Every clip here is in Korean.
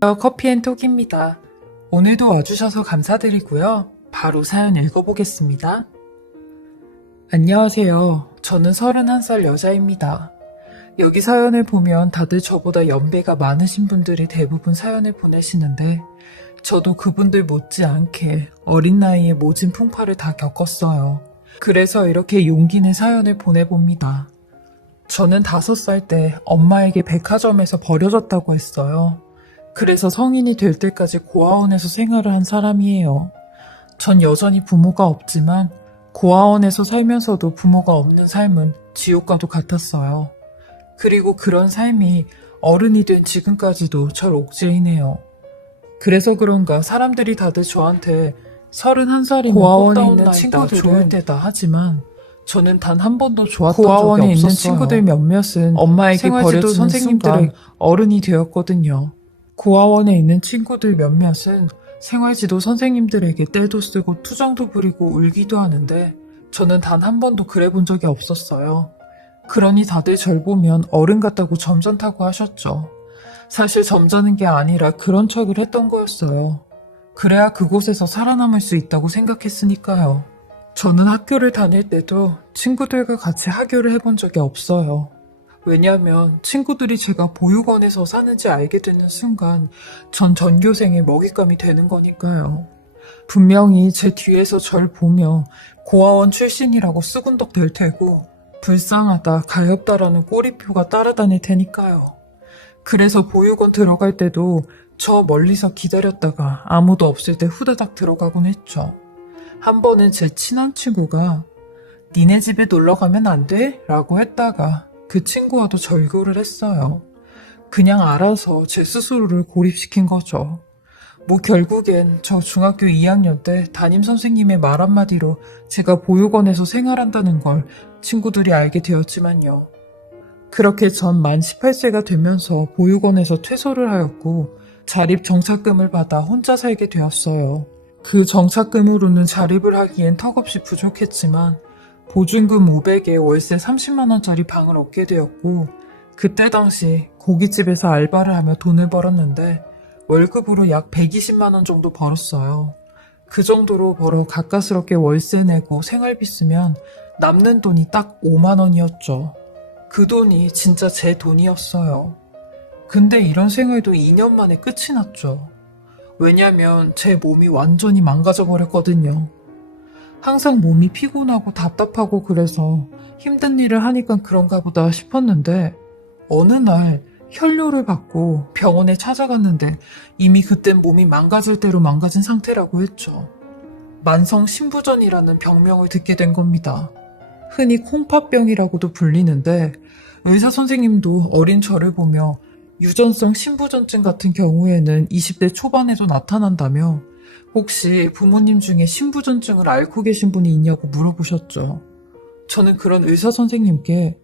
커피앤톡입니다. 오늘도 와주셔서 감사드리고요. 바로 사연 읽어보겠습니다. 안녕하세요. 저는 31살 여자입니다. 여기 사연을 보면 다들 저보다 연배가 많으신 분들이 대부분 사연을 보내시는데 저도 그분들 못지않게 어린 나이에 모진 풍파를 다 겪었어요. 그래서 이렇게 용기 내 사연을 보내봅니다. 저는 5살 때 엄마에게 백화점에서 버려졌다고 했어요. 그래서 성인이 될 때까지 고아원에서 생활을 한 사람이에요. 전 여전히 부모가 없지만 고아원에서 살면서도 부모가 없는 삶은 지옥과도 같았어요. 그리고 그런 삶이 어른이 된 지금까지도 절 옥죄이네요. 그래서 그런가 사람들이 다들 저한테 31살이면 고아원에 있는 있는 친구들은 좋을 때다 하지만 저는 단 한 번도 좋았던 고아원에 적이 있는 없었어요. 친구들 몇몇은 엄마에게 생활지도 버려진 선생님들의 순간 어른이 되었거든요. 고아원에 있는 친구들 몇몇은 생활지도 선생님들에게 떼도 쓰고 투정도 부리고 울기도 하는데 저는 단 한 번도 그래 본 적이 없었어요. 그러니 다들 절 보면 어른 같다고 점잖다고 하셨죠. 사실 점잖은 게 아니라 그런 척을 했던 거였어요. 그래야 그곳에서 살아남을 수 있다고 생각했으니까요. 저는 학교를 다닐 때도 친구들과 같이 하교를 해본 적이 없어요. 왜냐면 친구들이 제가 보육원에서 사는지 알게 되는 순간 전 전교생의 먹잇감이 되는 거니까요. 분명히 제 뒤에서 절 보며 고아원 출신이라고 쓰군덕 될 테고 불쌍하다, 가엾다라는 꼬리표가 따라다닐 테니까요. 그래서 보육원 들어갈 때도 저 멀리서 기다렸다가 아무도 없을 때 후다닥 들어가곤 했죠. 한 번은 제 친한 친구가 니네 집에 놀러 가면 안 돼? 라고 했다가 그 친구와도 절교를 했어요. 그냥 알아서 제 스스로를 고립시킨 거죠. 뭐 결국엔 저 중학교 2학년 때 담임선생님의 말 한마디로 제가 보육원에서 생활한다는 걸 친구들이 알게 되었지만요. 그렇게 전 만 18세가 되면서 보육원에서 퇴소를 하였고 자립 정착금을 받아 혼자 살게 되었어요. 그 정착금으로는 자립을 하기엔 턱없이 부족했지만 보증금 500에 월세 30만원짜리 방을 얻게 되었고 그때 당시 고깃집에서 알바를 하며 돈을 벌었는데 월급으로 약 120만원 정도 벌었어요. 그 정도로 벌어 가까스럽게 월세 내고 생활비 쓰면 남는 돈이 딱 5만원이었죠. 그 돈이 진짜 제 돈이었어요. 근데 이런 생활도 2년 만에 끝이 났죠. 왜냐면 제 몸이 완전히 망가져 버렸거든요. 항상 몸이 피곤하고 답답하고 그래서 힘든 일을 하니까 그런가 보다 싶었는데 어느 날 혈뇨를 받고 병원에 찾아갔는데 이미 그땐 몸이 망가질 대로 망가진 상태라고 했죠. 만성 신부전이라는 병명을 듣게 된 겁니다. 흔히 콩팥병이라고도 불리는데 의사 선생님도 어린 저를 보며 유전성 신부전증 같은 경우에는 20대 초반에도 나타난다며 혹시 부모님 중에 신부전증을 앓고 계신 분이 있냐고 물어보셨죠. 저는 그런 의사 선생님께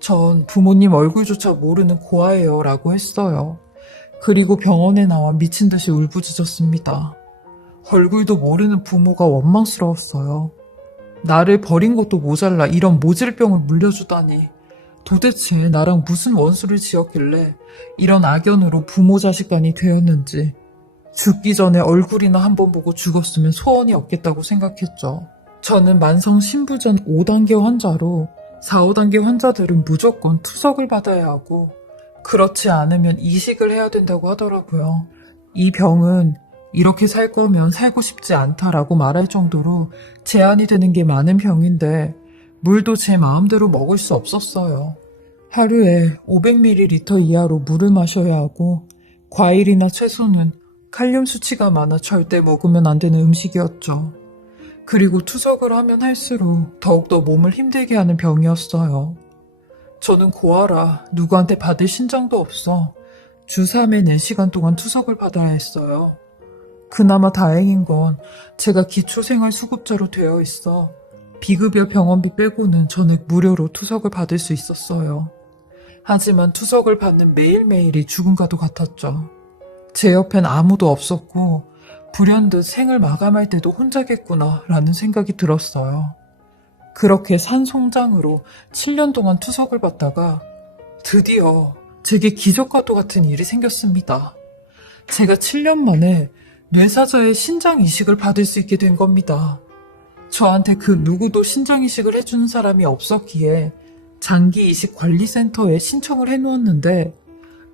전 부모님 얼굴조차 모르는 고아예요 라고 했어요. 그리고 병원에 나와 미친 듯이 울부짖었습니다. 얼굴도 모르는 부모가 원망스러웠어요. 나를 버린 것도 모자라 이런 모질병을 물려주다니. 도대체 나랑 무슨 원수를 지었길래 이런 악연으로 부모 자식 간이 되었는지. 죽기 전에 얼굴이나 한번 보고 죽었으면 소원이 없겠다고 생각했죠. 저는 만성 신부전 5단계 환자로 4, 5단계 환자들은 무조건 투석을 받아야 하고 그렇지 않으면 이식을 해야 된다고 하더라고요. 이 병은 이렇게 살 거면 살고 싶지 않다라고 말할 정도로 제한이 되는 게 많은 병인데 물도 제 마음대로 먹을 수 없었어요. 하루에 500ml 이하로 물을 마셔야 하고 과일이나 채소는 칼륨 수치가 많아 절대 먹으면 안 되는 음식이었죠. 그리고 투석을 하면 할수록 더욱더 몸을 힘들게 하는 병이었어요. 저는 고아라 누구한테 받을 신장도 없어 주 3회 4시간 동안 투석을 받아야 했어요. 그나마 다행인 건 제가 기초생활수급자로 되어 있어 비급여 병원비 빼고는 저는 무료로 투석을 받을 수 있었어요. 하지만 투석을 받는 매일매일이 죽음과도 같았죠. 제 옆엔 아무도 없었고 불현듯 생을 마감할 때도 혼자겠구나 라는 생각이 들었어요. 그렇게 산송장으로 7년 동안 투석을 받다가 드디어 제게 기적과도 같은 일이 생겼습니다. 제가 7년 만에 뇌사자의 신장 이식을 받을 수 있게 된 겁니다. 저한테 그 누구도 신장 이식을 해주는 사람이 없었기에 장기 이식 관리센터에 신청을 해놓았는데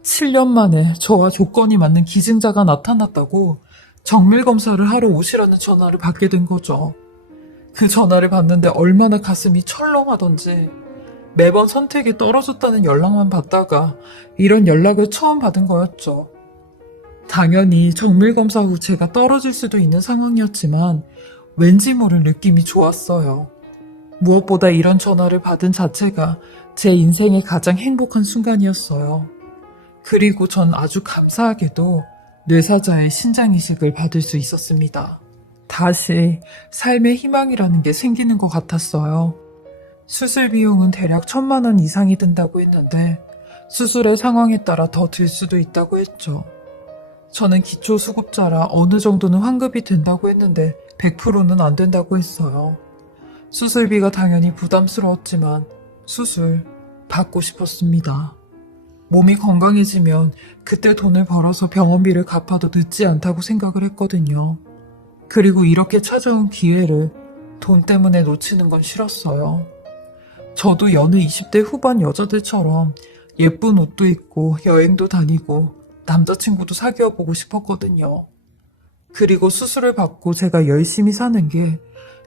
7년 만에 저와 조건이 맞는 기증자가 나타났다고 정밀 검사를 하러 오시라는 전화를 받게 된 거죠. 그 전화를 받는데 얼마나 가슴이 철렁하던지 매번 선택이 떨어졌다는 연락만 받다가 이런 연락을 처음 받은 거였죠. 당연히 정밀 검사 후 제가 떨어질 수도 있는 상황이었지만 왠지 모를 느낌이 좋았어요. 무엇보다 이런 전화를 받은 자체가 제 인생의 가장 행복한 순간이었어요. 그리고 전 아주 감사하게도 뇌사자의 신장 이식을 받을 수 있었습니다. 다시 삶의 희망이라는 게 생기는 것 같았어요. 수술 비용은 대략 1,000만 원 이상이 든다고 했는데 수술의 상황에 따라 더 들 수도 있다고 했죠. 저는 기초수급자라 어느 정도는 환급이 된다고 했는데 100%는 안 된다고 했어요. 수술비가 당연히 부담스러웠지만 수술 받고 싶었습니다. 몸이 건강해지면 그때 돈을 벌어서 병원비를 갚아도 늦지 않다고 생각을 했거든요. 그리고 이렇게 찾아온 기회를 돈 때문에 놓치는 건 싫었어요. 저도 여느 20대 후반 여자들처럼 예쁜 옷도 입고 여행도 다니고 남자친구도 사귀어보고 싶었거든요. 그리고 수술을 받고 제가 열심히 사는 게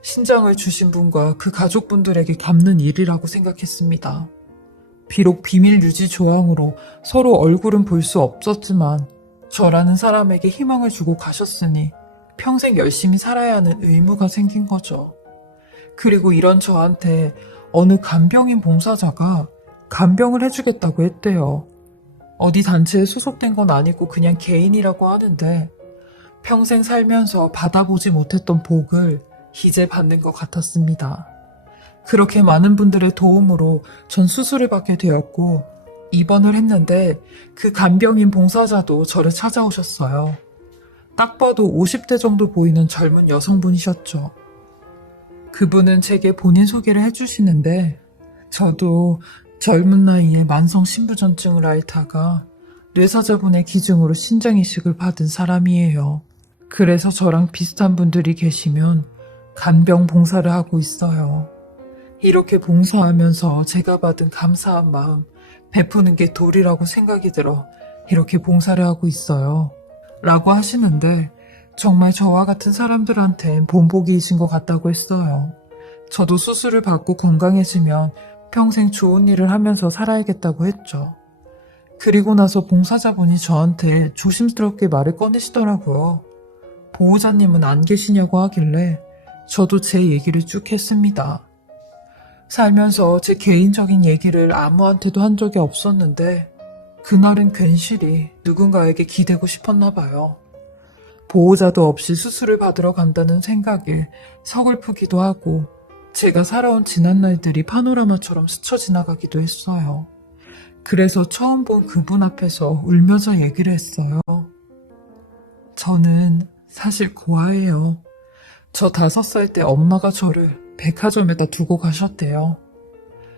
신장을 주신 분과 그 가족분들에게 갚는 일이라고 생각했습니다. 비록 비밀 유지 조항으로 서로 얼굴은 볼 수 없었지만 저라는 사람에게 희망을 주고 가셨으니 평생 열심히 살아야 하는 의무가 생긴 거죠. 그리고 이런 저한테 어느 간병인 봉사자가 간병을 해주겠다고 했대요. 어디 단체에 소속된 건 아니고 그냥 개인이라고 하는데 평생 살면서 받아보지 못했던 복을 이제 받는 것 같았습니다. 그렇게 많은 분들의 도움으로 전 수술을 받게 되었고 입원을 했는데 그 간병인 봉사자도 저를 찾아오셨어요. 딱 봐도 50대 정도 보이는 젊은 여성분이셨죠. 그분은 제게 본인 소개를 해주시는데 저도 젊은 나이에 만성 신부전증을 앓다가 뇌사자분의 기증으로 신장 이식을 받은 사람이에요. 그래서 저랑 비슷한 분들이 계시면 간병 봉사를 하고 있어요. 이렇게 봉사하면서 제가 받은 감사한 마음 베푸는 게 도리라고 생각이 들어 이렇게 봉사를 하고 있어요. 라고 하시는데 정말 저와 같은 사람들한텐 본보기이신 것 같다고 했어요. 저도 수술을 받고 건강해지면 평생 좋은 일을 하면서 살아야겠다고 했죠. 그리고 나서 봉사자분이 저한테 조심스럽게 말을 꺼내시더라고요. 보호자님은 안 계시냐고 하길래 저도 제 얘기를 쭉 했습니다. 살면서 제 개인적인 얘기를 아무한테도 한 적이 없었는데 그날은 괜시리 누군가에게 기대고 싶었나 봐요. 보호자도 없이 수술을 받으러 간다는 생각에 서글프기도 하고 제가 살아온 지난 날들이 파노라마처럼 스쳐 지나가기도 했어요. 그래서 처음 본 그분 앞에서 울면서 얘기를 했어요. 저는 사실 고아예요. 저 5살 때 엄마가 저를 백화점에다 두고 가셨대요.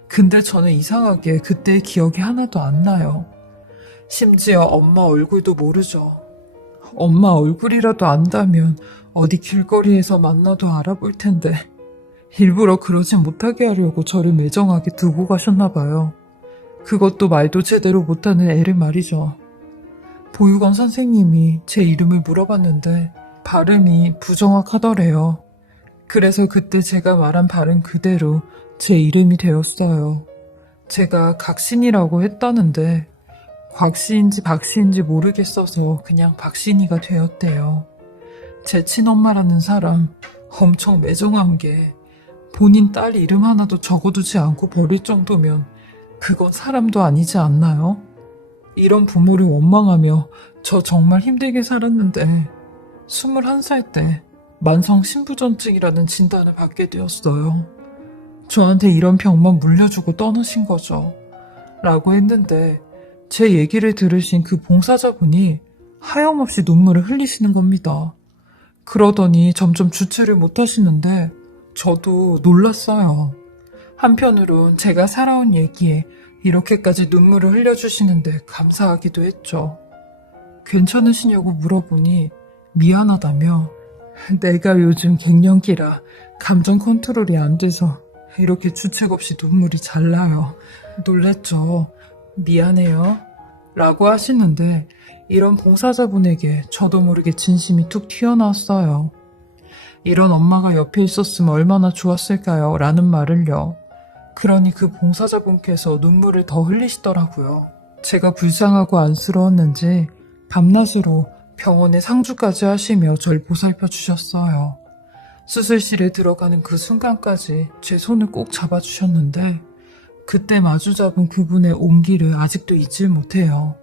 근데 저는 이상하게 그때의 기억이 하나도 안 나요. 심지어 엄마 얼굴도 모르죠. 엄마 얼굴이라도 안다면 어디 길거리에서 만나도 알아볼 텐데 일부러 그러지 못하게 하려고 저를 매정하게 두고 가셨나 봐요. 그것도 말도 제대로 못하는 애를 말이죠. 보육원 선생님이 제 이름을 물어봤는데 발음이 부정확하더래요. 그래서 그때 제가 말한 발음 그대로 제 이름이 되었어요. 제가 각신이라고 했다는데 곽씨인지 박씨인지 모르겠어서 그냥 박신이가 되었대요. 제 친엄마라는 사람 엄청 매정한 게 본인 딸 이름 하나도 적어두지 않고 버릴 정도면 그건 사람도 아니지 않나요? 이런 부모를 원망하며 저 정말 힘들게 살았는데 21살 때 만성 신부전증이라는 진단을 받게 되었어요. 저한테 이런 병만 물려주고 떠나신 거죠. 라고 했는데 제 얘기를 들으신 그 봉사자분이 하염없이 눈물을 흘리시는 겁니다. 그러더니 점점 주체를 못하시는데 저도 놀랐어요. 한편으론 제가 살아온 얘기에 이렇게까지 눈물을 흘려주시는데 감사하기도 했죠. 괜찮으시냐고 물어보니 미안하다며 내가 요즘 갱년기라 감정 컨트롤이 안 돼서 이렇게 주책 없이 눈물이 잘 나요. 놀랬죠. 미안해요. 라고 하시는데 이런 봉사자분에게 저도 모르게 진심이 툭 튀어나왔어요. 이런 엄마가 옆에 있었으면 얼마나 좋았을까요? 라는 말을요. 그러니 그 봉사자분께서 눈물을 더 흘리시더라고요. 제가 불쌍하고 안쓰러웠는지 밤낮으로 병원에 상주까지 하시며 절 보살펴 주셨어요. 수술실에 들어가는 그 순간까지 제 손을 꼭 잡아주셨는데 그때 마주 잡은 그분의 온기를 아직도 잊질 못해요.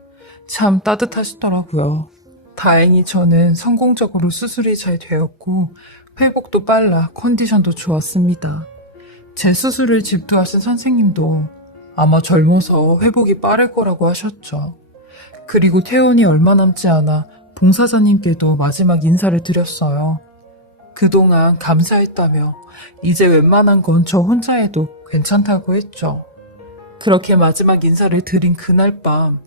참 따뜻하시더라고요. 다행히 저는 성공적으로 수술이 잘 되었고 회복도 빨라 컨디션도 좋았습니다. 제 수술을 집도하신 선생님도 아마 젊어서 회복이 빠를 거라고 하셨죠. 그리고 퇴원이 얼마 남지 않아 봉사자님께도 마지막 인사를 드렸어요. 그동안 감사했다며 이제 웬만한 건 저 혼자 해도 괜찮다고 했죠. 그렇게 마지막 인사를 드린 그날 밤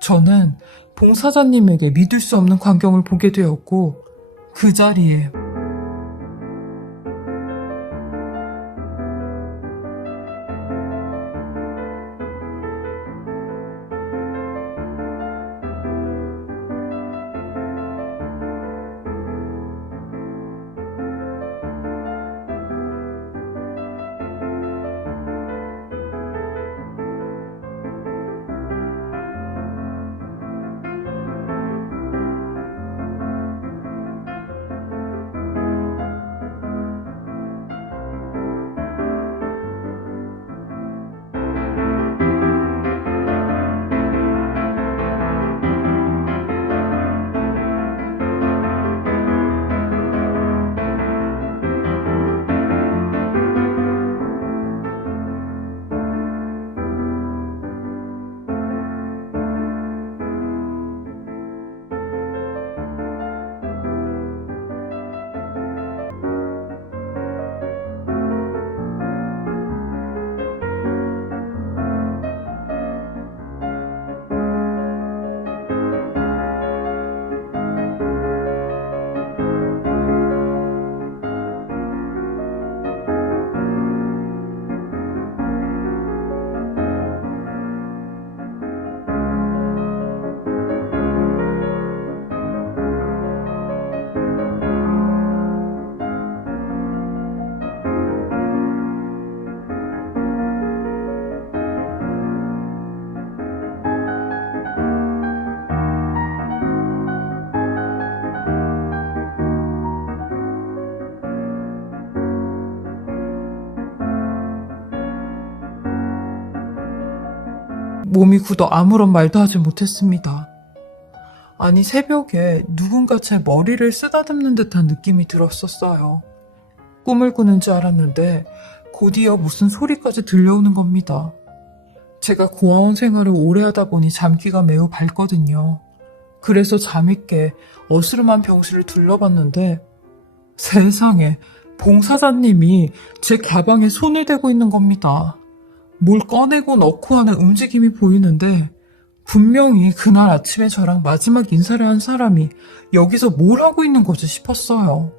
저는 봉사자님에게 믿을 수 없는 광경을 보게 되었고 그 자리에 몸이 굳어 아무런 말도 하지 못했습니다. 아니 새벽에 누군가 제 머리를 쓰다듬는 듯한 느낌이 들었었어요. 꿈을 꾸는 줄 알았는데 곧이어 무슨 소리까지 들려오는 겁니다. 제가 고아원 생활을 오래 하다 보니 잠기가 매우 밝거든요. 그래서 잠이 깨 어스름한 병실을 둘러봤는데 세상에 봉사자님이 제 가방에 손을 대고 있는 겁니다. 뭘 꺼내고 넣고 하는 움직임이 보이는데 분명히 그날 아침에 저랑 마지막 인사를 한 사람이 여기서 뭘 하고 있는 거지 싶었어요.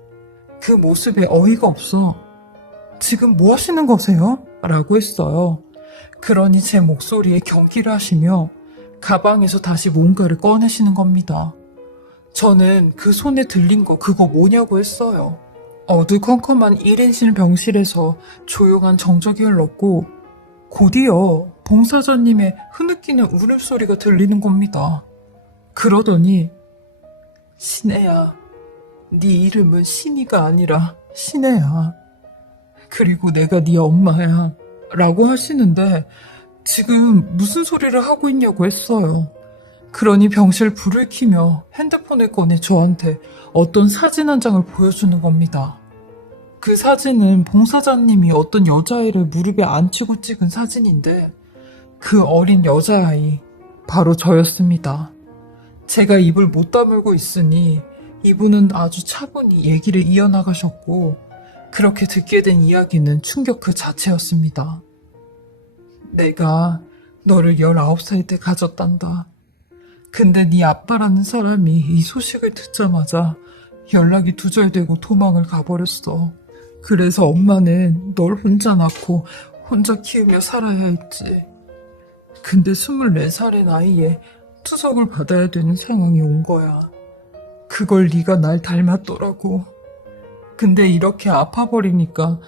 그 모습에 어이가 없어 지금 뭐 하시는 거세요? 라고 했어요. 그러니 제 목소리에 경기를 하시며 가방에서 다시 뭔가를 꺼내시는 겁니다. 저는 그 손에 들린 거 그거 뭐냐고 했어요. 어두컴컴한 1인실 병실에서 조용한 정적이 흘렀고 곧이어 봉사자님의 흐느끼는 울음소리가 들리는 겁니다. 그러더니 신혜야, 네 이름은 신이가 아니라 신혜야. 그리고 내가 네 엄마야. 라고 하시는데 지금 무슨 소리를 하고 있냐고 했어요. 그러니 병실 불을 켜며 핸드폰을 꺼내 저한테 어떤 사진 한 장을 보여주는 겁니다. 그 사진은 봉사자님이 어떤 여자아이를 무릎에 앉히고 찍은 사진인데 그 어린 여자아이 바로 저였습니다. 제가 입을 못 다물고 있으니 이분은 아주 차분히 얘기를 이어나가셨고 그렇게 듣게 된 이야기는 충격 그 자체였습니다. 내가 너를 19살 때 가졌단다. 근데 네 아빠라는 사람이 이 소식을 듣자마자 연락이 두절되고 도망을 가버렸어. 그래서 엄마는 널 혼자 낳고 혼자 키우며 살아야 했지. 근데 24살의 나이에 투석을 받아야 되는 상황이 온 거야. 그걸 네가 날 닮았더라고. 근데 이렇게 아파버리니까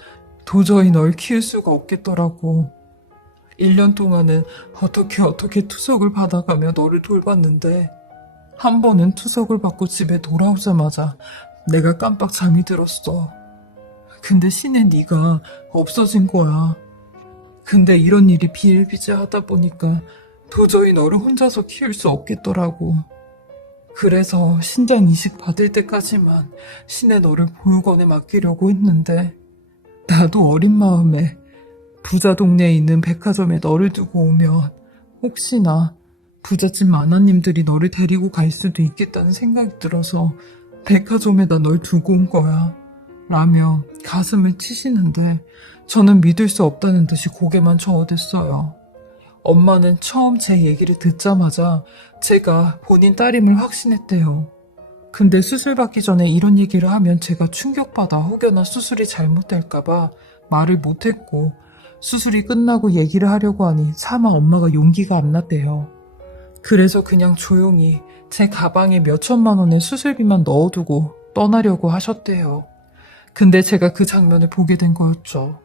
도저히 널 키울 수가 없겠더라고. 1년 동안은 어떻게 투석을 받아가며 너를 돌봤는데 한 번은 투석을 받고 집에 돌아오자마자 내가 깜빡 잠이 들었어. 근데 신의 네가 없어진 거야. 근데 이런 일이 비일비재하다 보니까 도저히 너를 혼자서 키울 수 없겠더라고. 그래서 신장 이식 받을 때까지만 신의 너를 보육원에 맡기려고 했는데 나도 어린 마음에 부자 동네에 있는 백화점에 너를 두고 오면 혹시나 부잣집 마나님들이 너를 데리고 갈 수도 있겠다는 생각이 들어서 백화점에다 널 두고 온 거야. 라며 가슴을 치시는데 저는 믿을 수 없다는 듯이 고개만 저어댔어요. 엄마는 처음 제 얘기를 듣자마자 제가 본인 딸임을 확신했대요. 근데 수술 받기 전에 이런 얘기를 하면 제가 충격받아 혹여나 수술이 잘못될까봐 말을 못했고 수술이 끝나고 얘기를 하려고 하니 차마 엄마가 용기가 안 났대요. 그래서 그냥 조용히 제 가방에 몇천만 원의 수술비만 넣어두고 떠나려고 하셨대요. 근데 제가 그 장면을 보게 된 거였죠.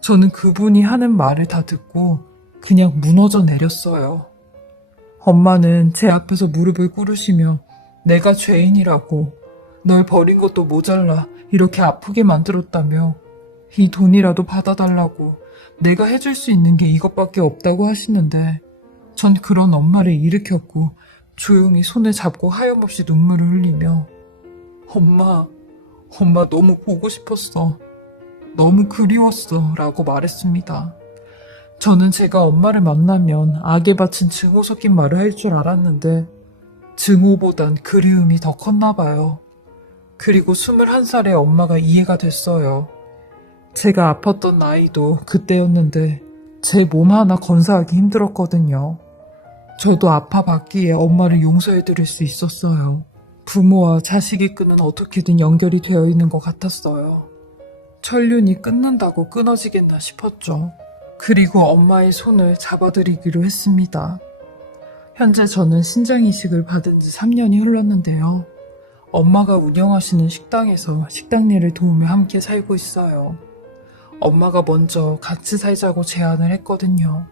저는 그분이 하는 말을 다 듣고 그냥 무너져 내렸어요. 엄마는 제 앞에서 무릎을 꿇으시며 내가 죄인이라고 널 버린 것도 모자라 이렇게 아프게 만들었다며 이 돈이라도 받아달라고 내가 해줄 수 있는 게 이것밖에 없다고 하시는데 전 그런 엄마를 일으켰고 조용히 손을 잡고 하염없이 눈물을 흘리며 엄마 너무 보고 싶었어. 너무 그리웠어 라고 말했습니다. 저는 제가 엄마를 만나면 악에 바친 증오 섞인 말을 할 줄 알았는데 증오보단 그리움이 더 컸나 봐요. 그리고 21살에 엄마가 이해가 됐어요. 제가 아팠던 나이도 그때였는데 제 몸 하나 건사하기 힘들었거든요. 저도 아파봤기에 엄마를 용서해드릴 수 있었어요. 부모와 자식이 끈은 어떻게든 연결이 되어 있는 것 같았어요. 천륜이 끊는다고 끊어지겠나 싶었죠. 그리고 엄마의 손을 잡아드리기로 했습니다. 현재 저는 신장이식을 받은 지 3년이 흘렀는데요. 엄마가 운영하시는 식당에서 식당 일을 도우며 함께 살고 있어요. 엄마가 먼저 같이 살자고 제안을 했거든요.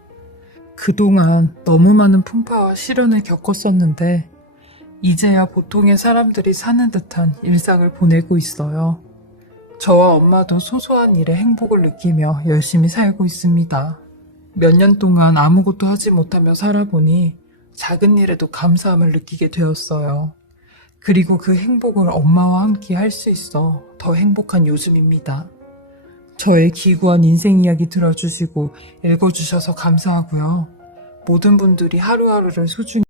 그동안 너무 많은 풍파와 시련을 겪었었는데 이제야 보통의 사람들이 사는 듯한 일상을 보내고 있어요. 저와 엄마도 소소한 일에 행복을 느끼며 열심히 살고 있습니다. 몇 년 동안 아무것도 하지 못하며 살아보니 작은 일에도 감사함을 느끼게 되었어요. 그리고 그 행복을 엄마와 함께 할 수 있어 더 행복한 요즘입니다. 저의 기구한 인생 이야기 들어주시고 읽어주셔서 감사하고요. 모든 분들이 하루하루를 소중히